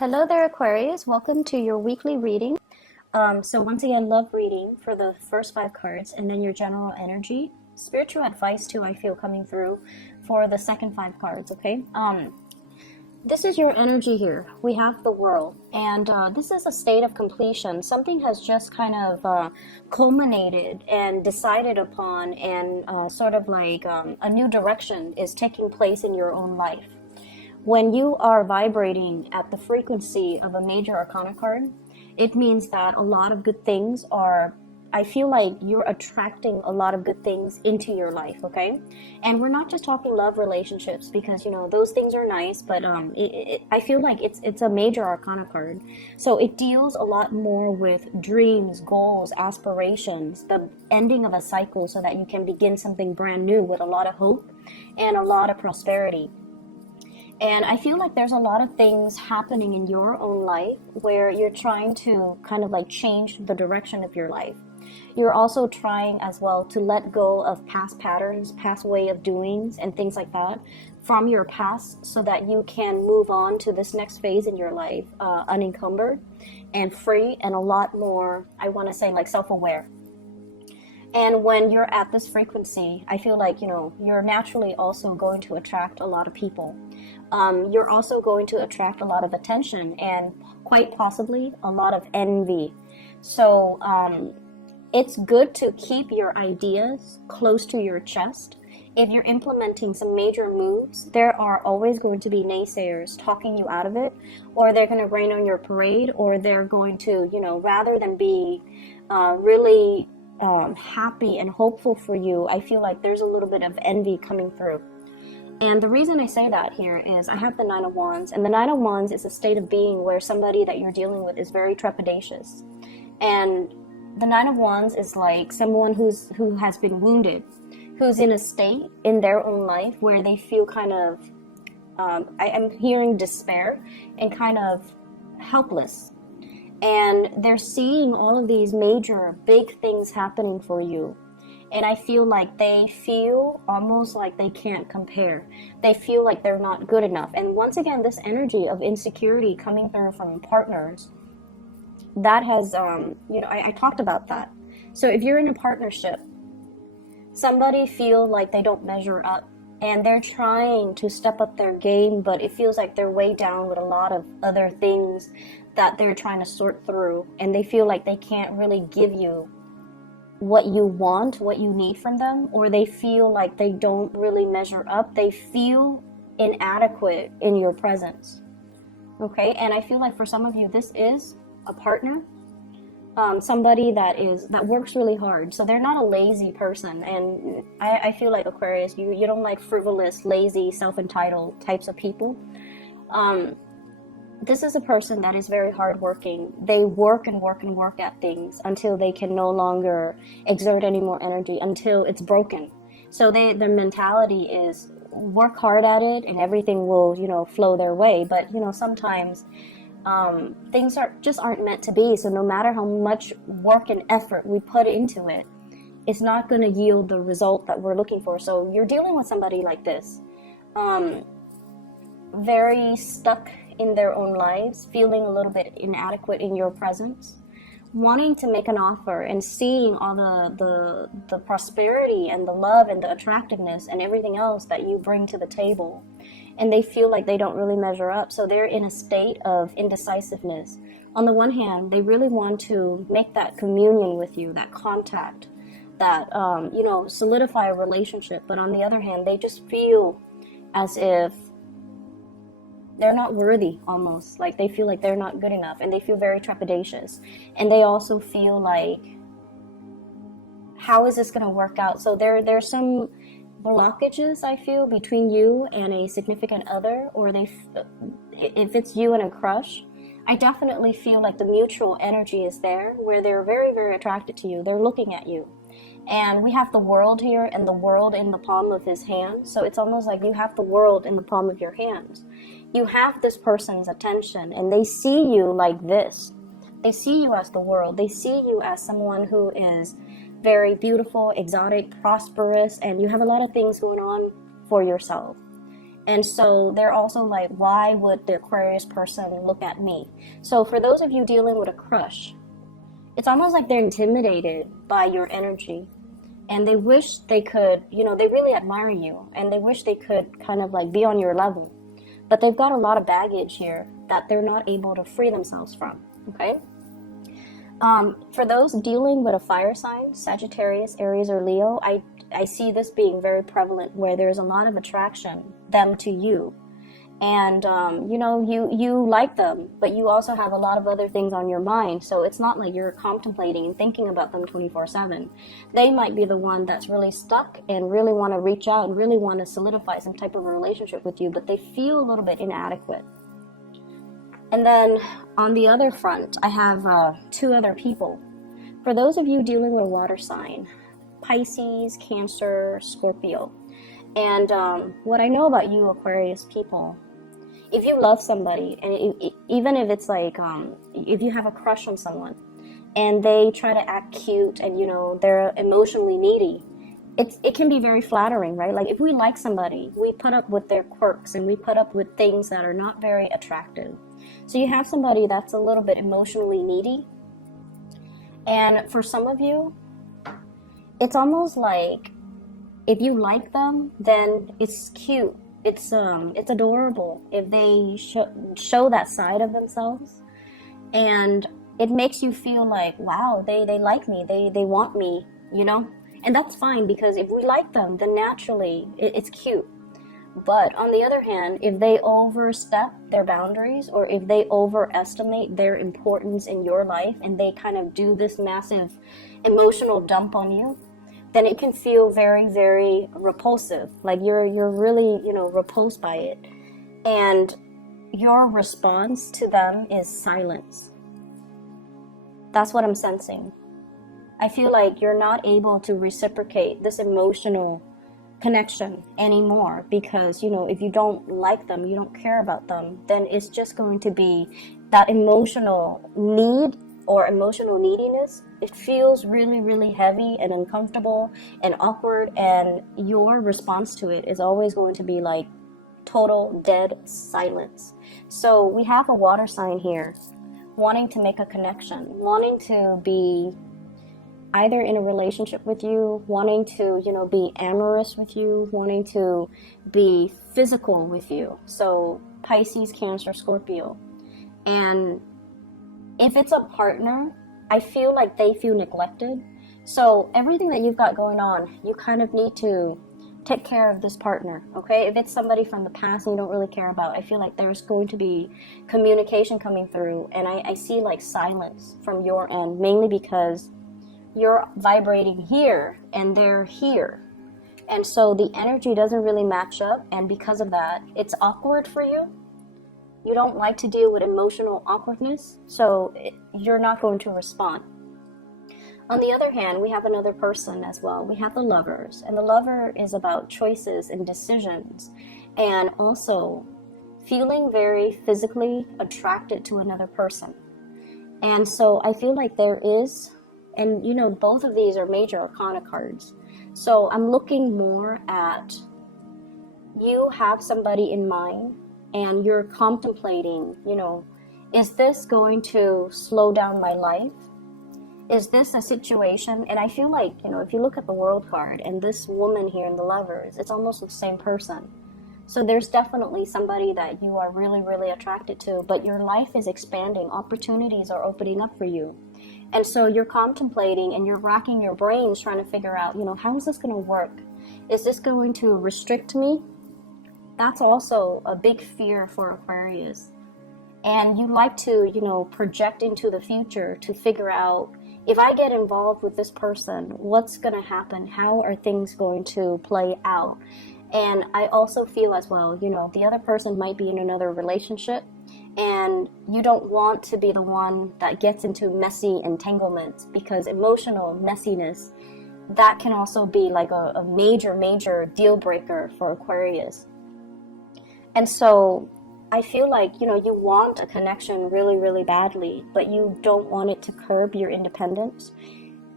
Hello there, Aquarius. Welcome to your weekly reading. So once again, love reading for the first 5 cards and then your general energy. Spiritual advice too, I feel, coming through for the second 5 cards, okay? This is your energy here. We have the world, and this is a state of completion. Something has just kind of culminated and decided upon, and sort of like a new direction is taking place in your own life. When you are vibrating at the frequency of a major arcana card, it means that a lot of good things are, I feel like you're attracting a lot of good things into your life, okay? And we're not just talking love relationships, because, you know, those things are nice, but I feel like it's a major arcana card. So it deals a lot more with dreams, goals, aspirations, the ending of a cycle so that you can begin something brand new with a lot of hope and a lot of prosperity. And I feel like there's a lot of things happening in your own life where you're trying to kind of like change the direction of your life. You're also trying as well to let go of past patterns, past way of doings, and things like that from your past so that you can move on to this next phase in your life unencumbered and free and a lot more, I want to say, like self-aware. And when you're at this frequency, I feel like, you know, you're naturally also going to attract a lot of people. You're also going to attract a lot of attention and quite possibly a lot of envy. So it's good to keep your ideas close to your chest. If you're implementing some major moves, there are always going to be naysayers talking you out of it, or they're going to rain on your parade, or they're going to, you know, rather than be really happy and hopeful for you, I feel like there's a little bit of envy coming through. And the reason I say that here is I have the 9 of Wands, and the 9 of Wands is a state of being where somebody that you're dealing with is very trepidatious. And the 9 of Wands is like someone who has been wounded, who's in a state in their own life where they feel kind of, I'm hearing despair and kind of helpless. And they're seeing all of these major, big things happening for you. And I feel like they feel almost like they can't compare. They feel like they're not good enough. And once again, this energy of insecurity coming through from partners, that has, you know, I talked about that. So if you're in a partnership, somebody feel like they don't measure up and they're trying to step up their game, but it feels like they're way down with a lot of other things that they're trying to sort through, and they feel like they can't really give you what you want, what you need from them, or they feel like they don't really measure up. They feel inadequate in your presence. Okay, and I feel like for some of you, this is a partner, somebody that works really hard. So they're not a lazy person, and I feel like Aquarius, you don't like frivolous, lazy, self-entitled types of people. This is a person that is very hardworking. They work and work and work at things until they can no longer exert any more energy, until it's broken. So their mentality is work hard at it and everything will, you know, flow their way. But, you know, sometimes things aren't meant to be. So no matter how much work and effort we put into it, it's not going to yield the result that we're looking for. So you're dealing with somebody like this, very stuck in their own lives, feeling a little bit inadequate in your presence, wanting to make an offer and seeing all the prosperity and the love and the attractiveness and everything else that you bring to the table, and they feel like they don't really measure up. So they're in a state of indecisiveness. On the one hand, they really want to make that communion with you, that contact, that you know, solidify a relationship, but on the other hand, they just feel as if they're not worthy, almost like they feel like they're not good enough, and they feel very trepidatious. And they also feel like, how is this going to work out? So there's some blockages, I feel, between you and a significant other, or if it's you and a crush, I definitely feel like the mutual energy is there where they're very, very attracted to you. They're looking at you. And we have the world here, and the world in the palm of his hand. So it's almost like you have the world in the palm of your hands. You have this person's attention, and they see you like this. They see you as the world. They see you as someone who is very beautiful, exotic, prosperous, and you have a lot of things going on for yourself. And so they're also like, why would the Aquarius person look at me? So for those of you dealing with a crush, it's almost like they're intimidated by your energy. And they wish they could, they really admire you. And they wish they could kind of like be on your level. But they've got a lot of baggage here that they're not able to free themselves from, okay? For those dealing with a fire sign, Sagittarius, Aries, or Leo, I see this being very prevalent where there's a lot of attraction, them to you. And, you like them, but you also have a lot of other things on your mind. So it's not like you're contemplating and thinking about them 24/7. They might be the one that's really stuck and really want to reach out and really want to solidify some type of a relationship with you, but they feel a little bit inadequate. And then on the other front, I have 2 other people. For those of you dealing with a water sign, Pisces, Cancer, Scorpio. And what I know about you Aquarius people, if you love somebody, and even if it's like, if you have a crush on someone, and they try to act cute and, they're emotionally needy, it can be very flattering, right? Like if we like somebody, we put up with their quirks and we put up with things that are not very attractive. So you have somebody that's a little bit emotionally needy. And for some of you, it's almost like if you like them, then it's cute. It's adorable if they show that side of themselves, and it makes you feel like, wow, they like me, they want me, and that's fine, because if we like them, then naturally it's cute. But on the other hand, if they overstep their boundaries, or if they overestimate their importance in your life, and they kind of do this massive emotional dump on you, then it can feel very, very repulsive. Like you're really, repulsed by it. And your response to them is silence. That's what I'm sensing. I feel like you're not able to reciprocate this emotional connection anymore, because, if you don't like them, you don't care about them, then it's just going to be that emotional need or emotional neediness. It feels really, really heavy and uncomfortable and awkward, and your response to it is always going to be like total dead silence. So we have a water sign here wanting to make a connection, wanting to be either in a relationship with you, wanting to, be amorous with you, wanting to be physical with you. So Pisces, Cancer, Scorpio. And if it's a partner, I feel like they feel neglected. So everything that you've got going on, you kind of need to take care of this partner, okay? If it's somebody from the past and you don't really care about, I feel like there's going to be communication coming through. And I see like silence from your end, mainly because you're vibrating here and they're here. And so the energy doesn't really match up. And because of that, it's awkward for you. You don't like to deal with emotional awkwardness, so you're not going to respond. On the other hand, we have another person as well. We have the Lovers, and the Lover is about choices and decisions, and also feeling very physically attracted to another person. And so I feel like there is, and both of these are major arcana cards. So I'm looking more at, you have somebody in mind, and you're contemplating, is this going to slow down my life? Is this a situation? And I feel like, if you look at the World card and this woman here in the Lovers, it's almost the same person. So there's definitely somebody that you are really, really attracted to, but your life is expanding. Opportunities are opening up for you. And so you're contemplating and you're racking your brains trying to figure out, how is this going to work? Is this going to restrict me? That's also a big fear for Aquarius. And you like to, project into the future to figure out, if I get involved with this person, what's going to happen? How are things going to play out? And I also feel as well, the other person might be in another relationship, and you don't want to be the one that gets into messy entanglements, because emotional messiness, that can also be like a major, major deal breaker for Aquarius. And so I feel like, you want a connection really, really badly, but you don't want it to curb your independence.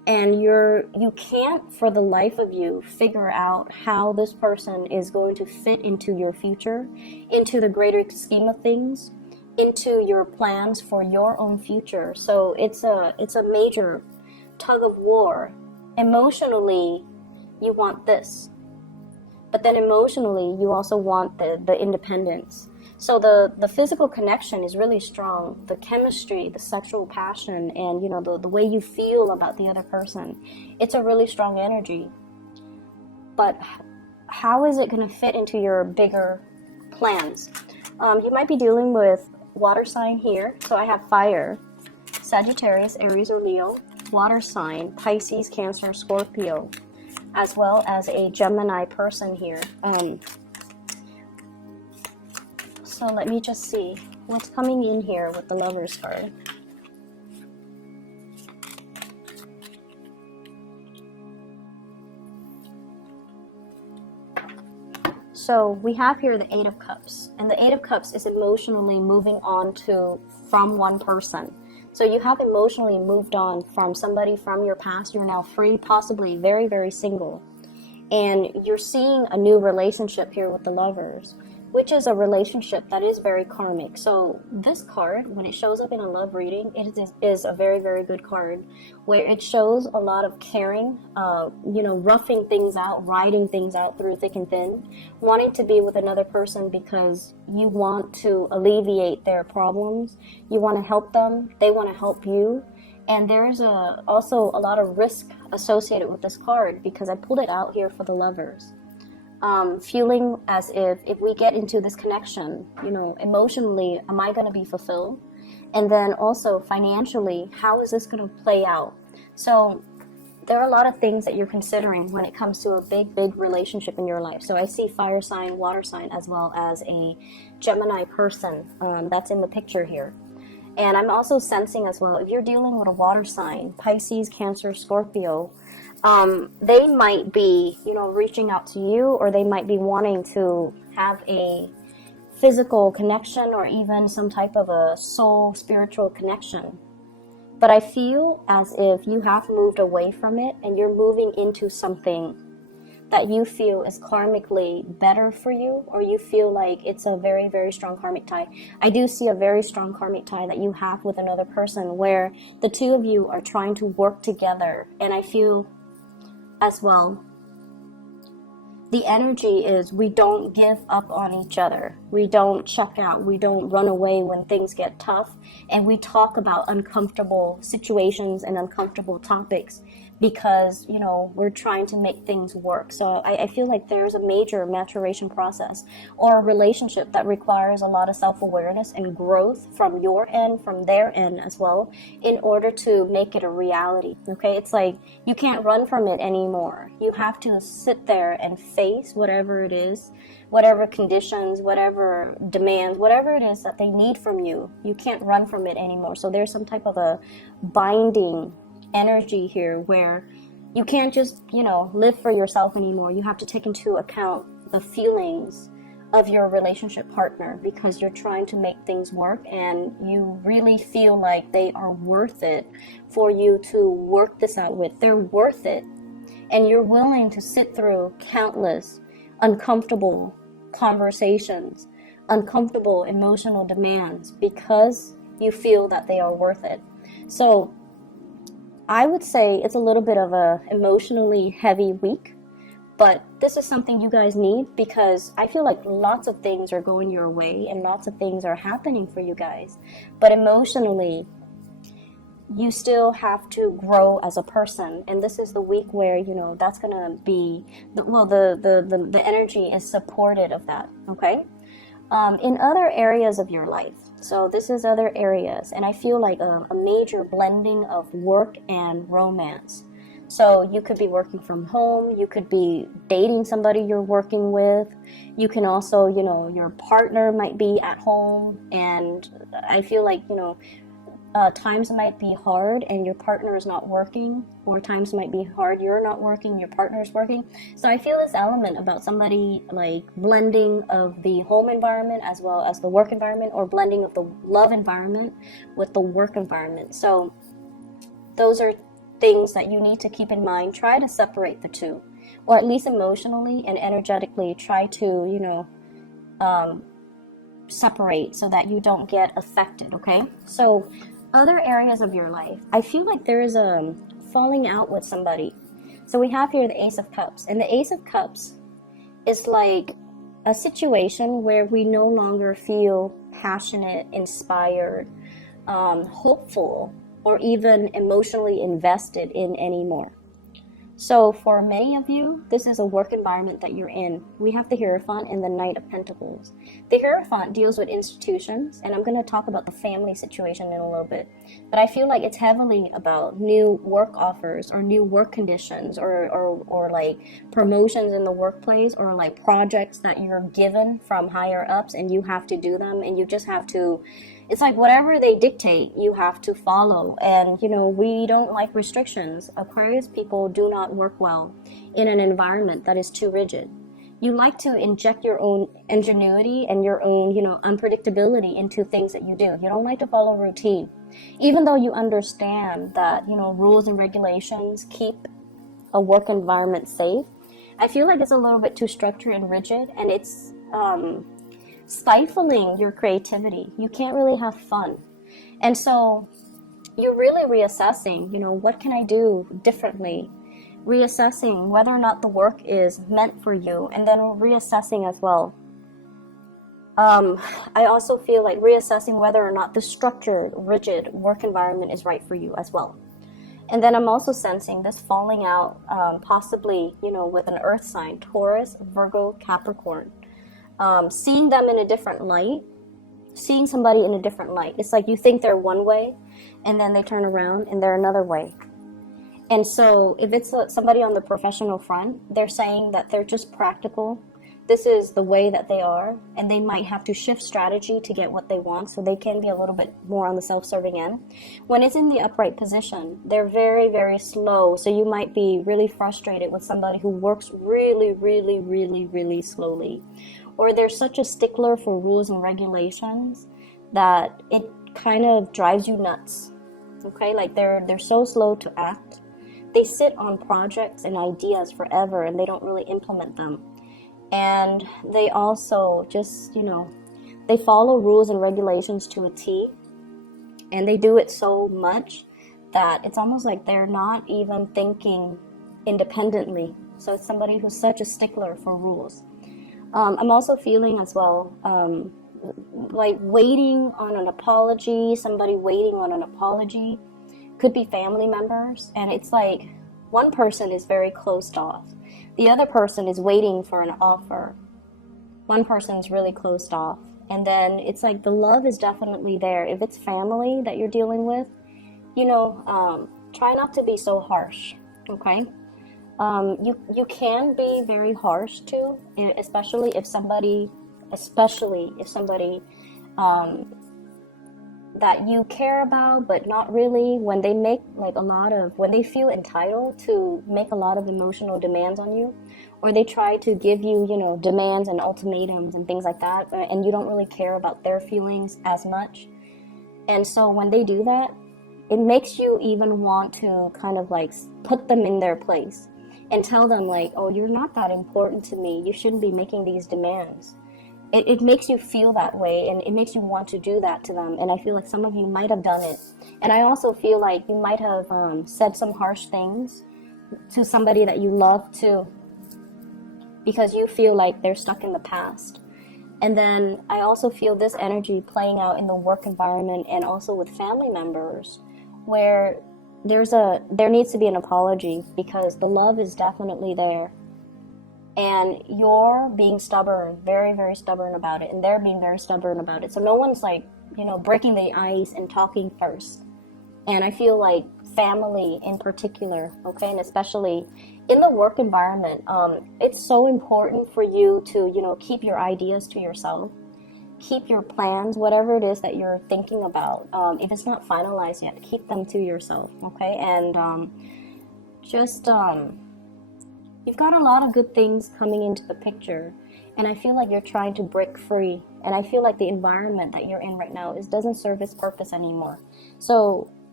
and you can't for the life of you figure out how this person is going to fit into your future, into the greater scheme of things, into your plans for your own future. So it's a major tug of war. Emotionally, you want this, but then emotionally you also want the independence. So the physical connection is really strong, the chemistry, the sexual passion, and the way you feel about the other person, it's a really strong energy. But how is it going to fit into your bigger plans? You might be dealing with water sign here. So I have fire, Sagittarius, Aries, or Leo, water sign, Pisces, Cancer, Scorpio, as well as a Gemini person here. So let me just see what's coming in here with the Lovers card. So we have here the Eight of Cups, and the Eight of Cups is emotionally moving on from one person. So you have emotionally moved on from somebody from your past. You're now free, possibly very, very single. And you're seeing a new relationship here with the Lovers, which is a relationship that is very karmic. So this card, when it shows up in a love reading, it is a very, very good card, where it shows a lot of caring, roughing things out, riding things out through thick and thin, wanting to be with another person because you want to alleviate their problems, you want to help them, they want to help you. And there's also a lot of risk associated with this card, because I pulled it out here for the Lovers. Feeling as if we get into this connection, emotionally, am I going to be fulfilled? And then also financially, how is this going to play out? So there are a lot of things that you're considering when it comes to a big, big relationship in your life. So I see fire sign, water sign, as well as a Gemini person that's in the picture here. And I'm also sensing as well, if you're dealing with a water sign, Pisces, Cancer, Scorpio, they might be, reaching out to you, or they might be wanting to have a physical connection, or even some type of a soul spiritual connection. But I feel as if you have moved away from it, and you're moving into something that you feel is karmically better for you, or you feel like it's a very, very strong karmic tie. I do see a very strong karmic tie that you have with another person, where the two of you are trying to work together. And I feel as well, the energy is, we don't give up on each other. We don't check out. We don't run away when things get tough. And we talk about uncomfortable situations and uncomfortable topics, because, we're trying to make things work. So I feel like there's a major maturation process, or a relationship that requires a lot of self-awareness and growth from your end, from their end as well, in order to make it a reality. Okay, it's like you can't run from it anymore. You have to sit there and face whatever it is, whatever conditions, whatever demands, whatever it is that they need from you. You can't run from it anymore. So there's some type of a binding energy here, where you can't just, live for yourself anymore. You have to take into account the feelings of your relationship partner, because you're trying to make things work, and you really feel like they are worth it for you to work this out with. They're worth it. And you're willing to sit through countless uncomfortable conversations, uncomfortable emotional demands, because you feel that they are worth it. So I would say it's a little bit of a emotionally heavy week, but this is something you guys need, because I feel like lots of things are going your way and lots of things are happening for you guys. But emotionally, you still have to grow as a person, and this is the week where that's gonna be the energy is supported of that. Okay, in other areas of your life. So this is other areas, and I feel like a major blending of work and romance. So you could be working from home, you could be dating somebody you're working with, you can also, your partner might be at home, and I feel like, times might be hard and your partner is not working, or times might be hard, you're not working, your partner is working. So I feel this element about somebody like blending of the home environment as well as the work environment, or blending of the love environment with the work environment. So those are things that you need to keep in mind, try to separate the two, or at least emotionally and energetically try to, separate so that you don't get affected, okay? So other areas of your life, I feel like there is a falling out with somebody. So we have here the Ace of Cups, and the Ace of Cups is like a situation where we no longer feel passionate, inspired, hopeful, or even emotionally invested in anymore. So for many of you, this is a work environment that you're in. We have the Hierophant and the Knight of Pentacles. The Hierophant deals with institutions, and I'm going to talk about the family situation in a little bit. But I feel like it's heavily about new work offers or new work conditions or like promotions in the workplace, or like projects that you're given from higher ups and you have to do them, and you just have to, it's like whatever they dictate, you have to follow. And, we don't like restrictions. Aquarius people do not work well in an environment that is too rigid. You like to inject your own ingenuity and your own, unpredictability into things that you do. You don't like to follow routine. Even though you understand that, rules and regulations keep a work environment safe, I feel like it's a little bit too structured and rigid, and it's stifling your creativity. You can't really have fun. And so you're really reassessing, what can I do differently? Reassessing whether or not the work is meant for you, and then reassessing as well. I also feel like reassessing whether or not the structured, rigid work environment is right for you as well. And then I'm also sensing this falling out, possibly, with an earth sign, Taurus, Virgo, Capricorn. Seeing them in a different light, seeing somebody in a different light. It's like you think they're one way, and then they turn around and they're another way. And so if it's somebody on the professional front, they're saying that they're just practical. This is the way that they are, and they might have to shift strategy to get what they want, so they can be a little bit more on the self-serving end. When it's in the upright position, they're very, very slow, so you might be really frustrated with somebody who works really, really, really, really slowly. Or they're such a stickler for rules and regulations that it kind of drives you nuts. Okay, like they're so slow to act. They sit on projects and ideas forever, and they don't really implement them. And they also just, they follow rules and regulations to a T, and they do it so much that it's almost like they're not even thinking independently. So it's somebody who's such a stickler for rules. I'm also feeling as well, like waiting on an apology, somebody waiting on an apology. Could be family members, and it's like one person is very closed off. The other person is waiting for an offer. One person is really closed off. And then it's like the love is definitely there. If it's family that you're dealing with, try not to be so harsh, okay? You can be very harsh too, especially if somebody that you care about, but not really, when they make when they feel entitled to make a lot of emotional demands on you, or they try to give you, demands and ultimatums and things like that, and you don't really care about their feelings as much. And so when they do that, it makes you even want to kind of like put them in their place and tell them like, oh, you're not that important to me. You shouldn't be making these demands. It makes you feel that way, and it makes you want to do that to them. And I feel like some of you might have done it. And I also feel like you might have said some harsh things to somebody that you love too, because you feel like they're stuck in the past. And then I also feel this energy playing out in the work environment and also with family members, where there needs to be an apology, because the love is definitely there. And you're being stubborn, very, very stubborn about it, and they're being very stubborn about it. So no one's like, breaking the ice and talking first. And I feel like family in particular, okay, and especially in the work environment, it's so important for you to, keep your ideas to yourself, keep your plans, whatever it is that you're thinking about. If it's not finalized yet, keep them to yourself, okay? And you've got a lot of good things coming into the picture, and I feel like you're trying to break free. And I feel like the environment that you're in right now doesn't serve its purpose anymore. So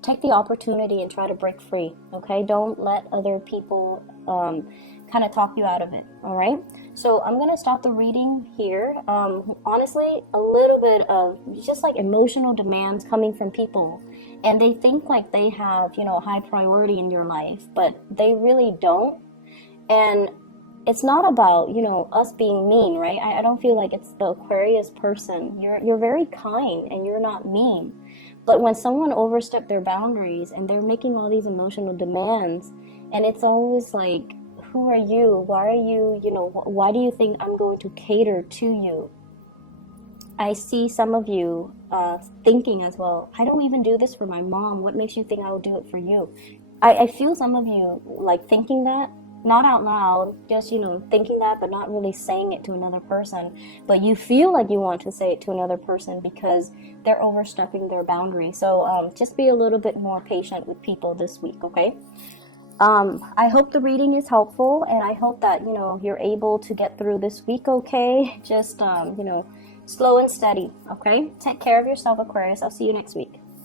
take the opportunity and try to break free, okay? Don't let other people kind of talk you out of it, all right? So I'm going to stop the reading here. Honestly, a little bit of just like emotional demands coming from people, and they think like they have, you know, high priority in your life, but they really don't. And it's not about, you know, us being mean, right? I don't feel like it's the Aquarius person. You're very kind and you're not mean. But when someone oversteps their boundaries and they're making all these emotional demands, and it's always like, who are you? Why are you, you know, why do you think I'm going to cater to you? I see some of you thinking as well, I don't even do this for my mom. What makes you think I will do it for you? I feel some of you like thinking that, not out loud, just, you know, thinking that, but not really saying it to another person. But you feel like you want to say it to another person because they're overstepping their boundary. So just be a little bit more patient with people this week, okay? I hope the reading is helpful, and I hope that, you know, you're able to get through this week okay. Just, you know, slow and steady, okay? Take care of yourself, Aquarius. I'll see you next week.